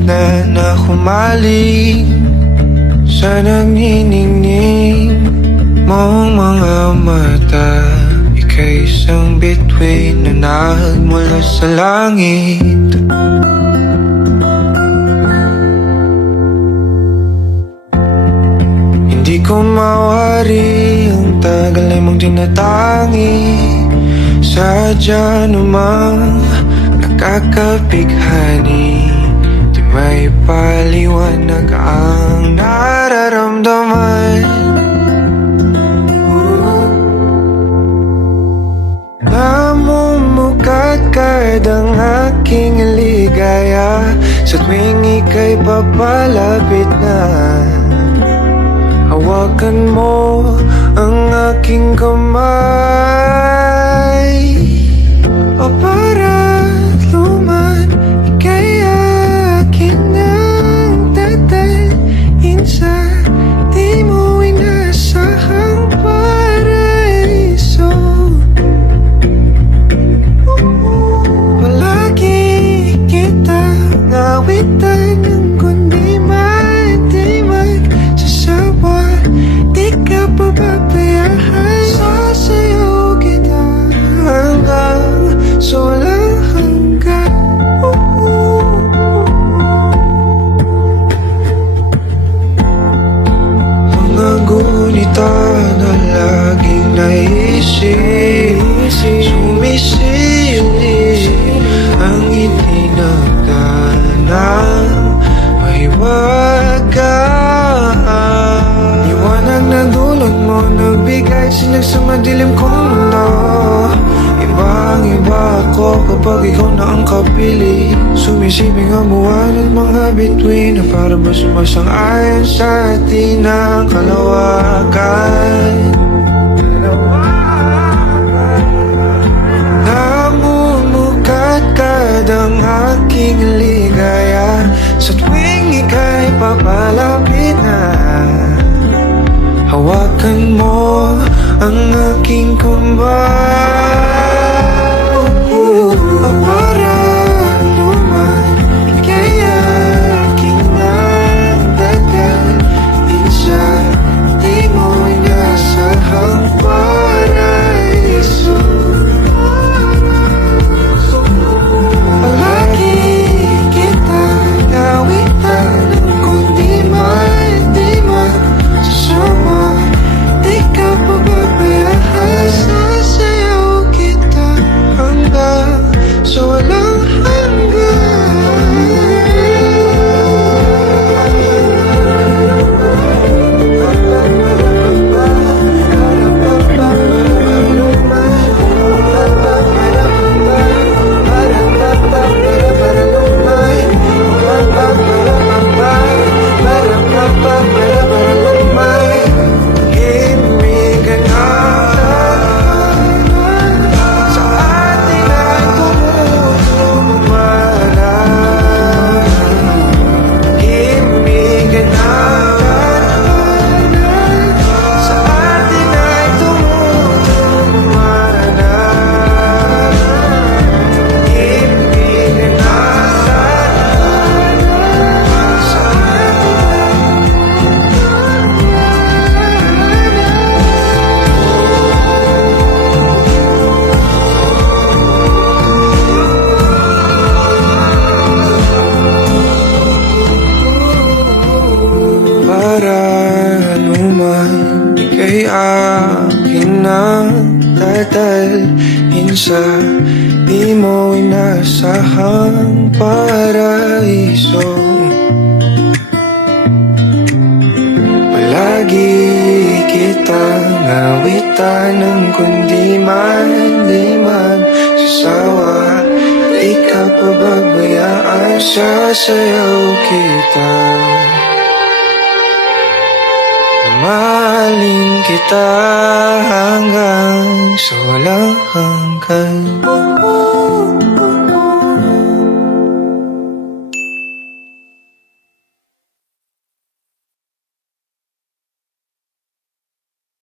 gitna na humaling sa nagniningning mong mga mata. Ika'y isang bituin na nagmula sa langit. Hindi ko mawari ang tagal ay mong tinatangi. Sadya namang nakakapighani, di may paliwanag ang nararamdaman. Namumukadkad ang aking ligaya sa tuwing ika'y papalapit na. Hawakan mo ang aking kamay, o para't luman, ika'y akin nang dadalhin sa di mo inasahang paraiso. Palagi kitang awitan ng kundi man di magsasawa. Di ka pababayaan, sasayaw kita hanggang sa walang hanggan. Mga gunita na laging naisip, sumisilip ang itinagdanang mahiwagaan. Liwanag na dulot mo, nagbigay sinag sa madilim kong mundo. Ibang-iba ako kapag ikaw na ang kapili. Sumisiping ang buwan at mga bituin na para ba sumasang-ayon sa atin ang kalawakan. Namumukadkad ang aking ligaya sa tuwing ika'y papalapit na. Hawakan mo ang aking kamay, o para't luman, ika'y aking nang dadalhin sa di mo inasahang paraiso. Palagi kitang awitan ng kundi man di magsasawa. Di ka pababayaan, sasayaw kita hanggang sa walang ika'y akin nang dadalhin sa di mo inasahang paraiso. Palagi kitang awitan ng kundi man di magsasawa. Di ka pababayaan, sasayaw kita. Mahalin kita hanggang sa walang hanggan.